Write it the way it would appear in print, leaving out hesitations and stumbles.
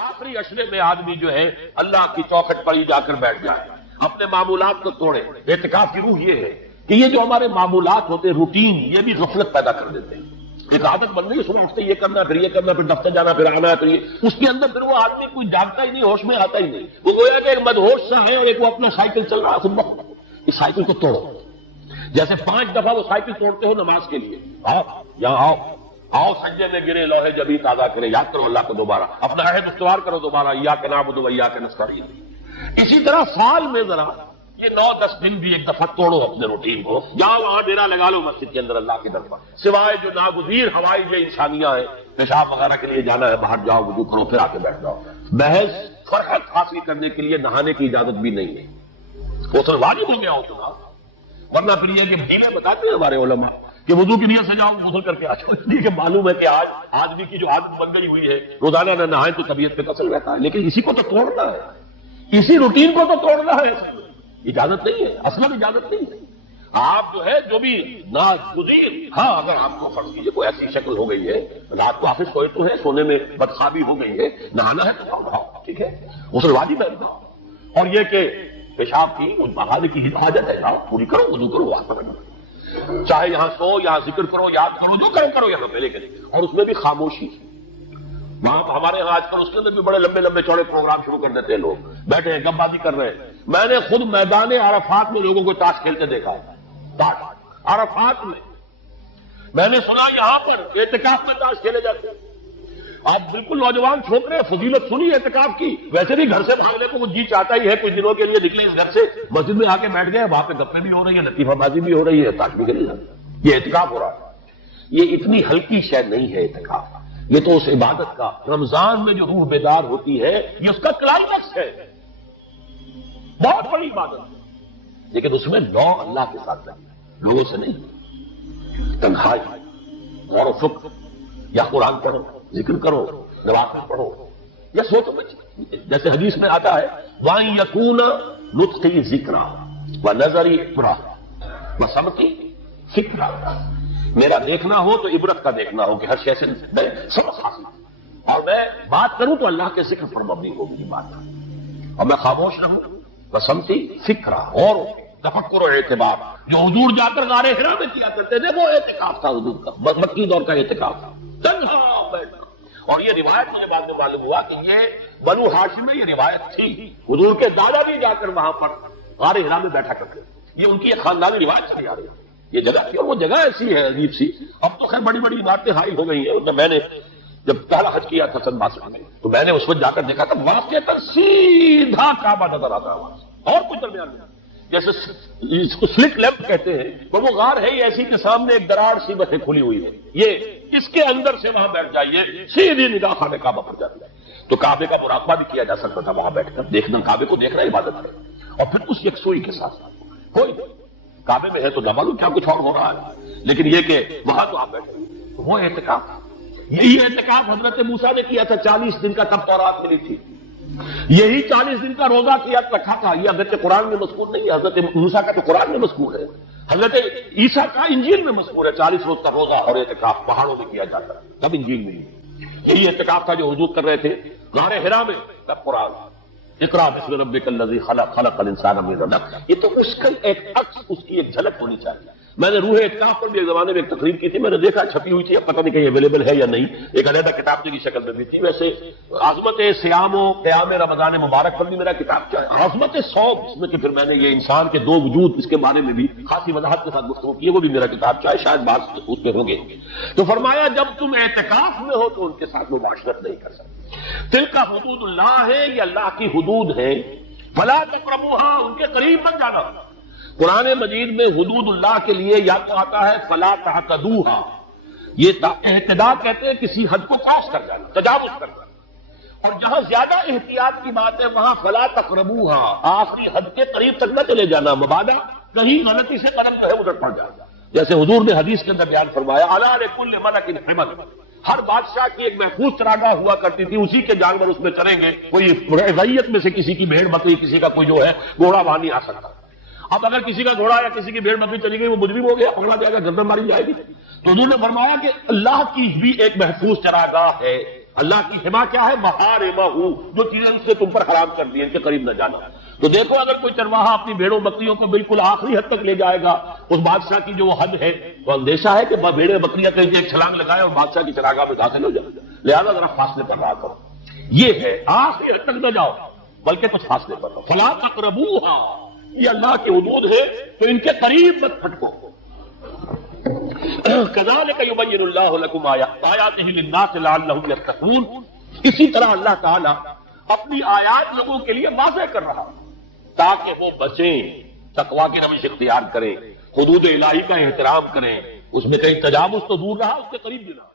آخری اشرے میں آدمی جو ہے اللہ کی چوکھٹ پر ہی جا کر بیٹھ جائے، اپنے معمولات کو توڑے۔ اعتکاف کی روح یہ ہے کہ یہ جو ہمارے معمولات ہوتے ہیں، روٹین، یہ بھی غفلت پیدا کر دیتے ہیں۔ ایک عادت بن گئی، صبح اٹھتے یہ کرنا، پھر یہ کرنا، پھر دفتر جانا، پھر آنا، پھر یہ، اس کے اندر پھر وہ آدمی کوئی جاگتا ہی نہیں، ہوش میں آتا ہی نہیں۔ وہ گویا کہ ایک مدہوش سا ہے، اور ایک وہ اپنا سائیکل چل رہا ہے۔ صبح اس سائیکل کو توڑو، جیسے 5 دفعہ وہ سائیکل توڑتے ہو نماز کے لیے۔ آؤ یہاں آؤ سجدے میں گرے، لوہے جبی تازہ کرے، یاد کرو اللہ کو دوبارہ، اپنا عہد استوار کرو دوبارہ، ایاک نعبد و ایاک نستعین۔ اسی طرح سال میں ذرا یہ 9-10 دن بھی ایک دفعہ توڑو اپنے روٹین کو، جاؤ وہاں ڈیرا لگا لو مسجد کے اندر اللہ کی طرف، سوائے جو ناگزیر ہوائی جو انسانیاں ہیں، پیشاب وغیرہ کے لیے جانا ہے باہر جاؤ، وضو کرو، پھر آ کے بیٹھ جاؤ۔ محض فرحت حاصل کرنے کے لیے نہانے کی اجازت بھی نہیں ہے، وہ تو واجب ہو گیا ہو تمہارا۔ ورنہ پھر یہ کہ ڈھیلے بتاتے ہیں ہمارے علماء کہ وضو کی نیت سے جاؤ، غسل کر کے آ جاؤ، اس لیے کہ معلوم ہے کہ آج آدمی کی جو عادت بن گئی ہوئی ہے روزانہ نہ نہائے تو طبیعت پہ اثر رہتا ہے، لیکن اسی کو تو توڑنا ہے، اسی روٹین کو تو توڑنا ہے۔ اجازت نہیں ہے، اصلاً اجازت نہیں ہے۔ آپ جو ہے جو بھی ناگزیر، ہاں اگر آپ کو فرض کیجیے کوئی ایسی شکل ہو گئی ہے، رات کو آفس سوئے تو ہے، سونے میں بدخوابی ہو گئی ہے، نہانا ہے تو نہاؤ، ٹھیک ہے، غسل واجب ہے۔ اور یہ کہ پیشاب کی بہانے کی حاجت ہے، آپ پوری کرو، وضو کرو، وہاں پر چاہے یہاں سو، یہاں ذکر کرو، یاد کرو، جو کرو یہاں پہ، لیکن اور اس میں بھی خاموشی۔ وہاں ہمارے یہاں آج کل اس کے اندر بھی بڑے لمبے لمبے چوڑے پروگرام شروع کر دیتے ہیں، لوگ بیٹھے ہیں گپ بازی کر رہے ہیں۔ میں نے خود میدان عرفات میں لوگوں کو تاش کھیلتے دیکھا ہے، تاش عرفات میں نے سنا یہاں پر اعتکاف میں تاش کھیلے جاتے ہیں۔ آپ بالکل نوجوان چھوکرے، فضیلت سنی اعتکاف کی، ویسے بھی گھر سے بھاگنے کو وہ جی چاہتا ہی ہے، کچھ دنوں کے لیے نکلے اس گھر سے، مسجد میں آ کے بیٹھ گئے، وہاں پہ گپیں بھی ہو رہی ہیں، لطیفہ بازی بھی ہو رہی ہے، تاش بھی کھیلی جاتی ہے، یہ اعتکاف ہو رہا ہے۔ یہ اتنی ہلکی شے نہیں ہے اعتکاف، یہ تو اس عبادت کا، رمضان میں جو روح بیدار ہوتی ہے، یہ اس کا کلائمیکس ہے، بہت بڑی عبادت ہے، لیکن اس میں نو اللہ کے ساتھ رہنا، لوگوں سے نہیں، تنہائی، غور و فکر، یا قرآن پڑھو، ذکر کرو، نوافل پڑھو، یا سوچو بچے، جیسے حدیث میں آتا ہے وَأَن يَكُونَ نُطْقِي ذِكْرًا وَنَظَرِي عِبْرَةً وَسَمْعِي فِكْرًا، میرا دیکھنا ہو تو عبرت کا دیکھنا ہو کہ ہر شے سے میں سبق حاصل، اور میں بات کروں تو اللہ کے ذکر پر مبنی ہو میری بات، اور میں خاموش رہوں، وَسَمْعِي فِكْرًا، اور تفکر و اعتبار جو حضور جا کر غار حرا میں کیا کرتے تھے، وہ اعتکاف تھا حضور کا، مکی دور کا اعتکاف تھا، تنہا بیٹھنا۔ اور یہ روایت مجھے بعد میں معلوم ہوا کہ یہ بنو ہاشم میں یہ روایت تھی، حضور کے دادا بھی جا کر وہاں پر غار حرا میں بیٹھا کرتے، یہ ان کی ایک خاندانی روایت چلی آ رہی ہے، یہ جگہ تھی، اور وہ جگہ ایسی ہے عجیب سی، اب تو خیر بڑی بڑی عمارتیں ہائی ہو گئی ہیں۔ میں نے جب پہلا حج کیا تھا سن 62 میں، تو میں نے اس وقت جا کر دیکھا تھا، واقعتاً سیدھا کعبہ نظر آتا ہے وہاں سے، اور کچھ درمیان میں، جیسے اس کو سلٹ لیمپ کہتے ہیں، پر وہ غار ہے ہی ایسی کہ سامنے ایک دراڑ سی بس کھلی ہوئی ہے، یہ اس کے اندر سے وہاں بیٹھ جائیے، سیدھی نگاہ خانہ کعبہ پر جاتی ہے، تو کعبے کا مراقبہ بھی کیا جا سکتا تھا وہاں بیٹھ کر، دیکھنا کعبے کو دیکھنا عبادت ہے، اور پھر اس یکسوئی کے ساتھ کوئی کعبے میں ہے تو نہ معلوم کیا کچھ اور ہو رہا ہے، لیکن یہ کہ وہاں تو آپ بیٹھے، وہ اعتکاف، یہی اعتکاف حضرت موسیٰ نے کیا تھا 40 دن کا، تب تورات ملی تھی، یہی 40 دن کا روزہ کیا رکھا تھا، یہ حضرت قرآن میں مذکور نہیں ہے، حضرت موسیٰ کا تو قرآن میں مذکور ہے، حضرت عیسیٰ کا انجیل میں مذکور ہے، 40 روز کا روزہ اور اعتکاف پہاڑوں میں کیا جاتا ہے، تب انجیل میں یہی اعتکاف تھا جو حضور کر رہے تھے غار حرا میں، تب قرآن، اقرأ بسم ربک الذی خلق، خلق الانسان من علق، یہ تو اس کا ایک عکس، اس کی ایک جھلک ہونی چاہیے۔ میں نے روح اعتکاف پر بھی ایک زمانے میں ایک تقریر کی تھی، میں نے دیکھا چھپی ہوئی تھی، اب پتہ نہیں کہیں اویلیبل ہے یا نہیں، ایک علیحدہ کتاب کی شکل میں بھی تھی۔ ویسے عظمت صیام و قیام رمضان مبارک پر بھی میرا کتاب کیا ہے، عظمت صوم، جس میں کہ پھر میں نے یہ انسان کے 2 وجود، اس کے بارے میں بھی خاصی وضاحت کے ساتھ گفتگو کی ہے، وہ بھی میرا کتاب کیا ہے، شاید بات اس پہ ہوں گے۔ تو فرمایا جب تم اعتکاف میں ہو تو ان کے ساتھ مباشرت نہیں کر سکتے، تلک حدود اللہ ہے، یہ اللہ کی حدود ہے، فلا تقربوها، ان کے قریب مت جانا۔ قرآن مجید میں حدود اللہ کے لیے یا تو آتا ہے فلا تعتدوها، یہ اعتداء کہتے ہیں کسی حد کو کراس کر جانا، تجاوز کرنا، اور جہاں زیادہ احتیاط کی بات ہے وہاں فلا تقربوها، آخری حد کے قریب تک نہ چلے جانا، مبادا کہیں غلطی سے قدم جو ہے ادھر پڑ جانا، جیسے حضور نے حدیث کے اندر بیان فرمایا الا لکل ملک حمل، ہر بادشاہ کی ایک محفوظ چراگاہ ہوا کرتی تھی، اسی کے جانور اس میں چلیں گے، کوئی رعیت میں سے کسی کی بھیڑ بکری، کسی کا کوئی جو ہے گھوڑا وہاں نہیں آ سکتا۔ اب اگر کسی کا گھوڑا یا کسی کی بھیڑ بکری چلی گئی، وہ مجرم ہو گیا، پکڑا جائے گا، گردن ماری جائے گی۔ تو حضور نے فرمایا کہ اللہ کی بھی ایک محفوظ چراگاہ ہے، اللہ کی حما کیا ہے؟ محارمہ، جو چیزیں ان سے تم پر حرام کر دی، ان کے قریب نہ جانا۔ تو دیکھو اگر کوئی چرواہا اپنی بھیڑوں بکریوں کو بالکل آخری حد تک لے جائے گا، اس بادشاہ کی جو وہ حد ہے، تو اندیشہ ہے کہ بھیڑیں بکریاں کہیں ایک چھلانگ لگائے اور بادشاہ کی چراگاہ میں داخل ہو جائے، لہذا ذرا فاصلے پر رہا کرو۔ یہ ہے آخری حد تک نہ جاؤ بلکہ کچھ فاصلے پر رہو۔ فلا تقربوها، یہ اللہ کے حدود ہے تو ان کے قریب مت پھٹکو۔ كذلك يبين الله لكم آياته للناس لعلهم يتقون، اسی طرح اللہ تعالی اپنی آیات لوگوں کے لیے واضح کر رہا تاکہ وہ بچیں، تقوی کی روش اختیار کریں، حدود الہی کا احترام کریں، اس میں کہیں تجاوز تو دور رہا، اس کے قریب بھی نہ۔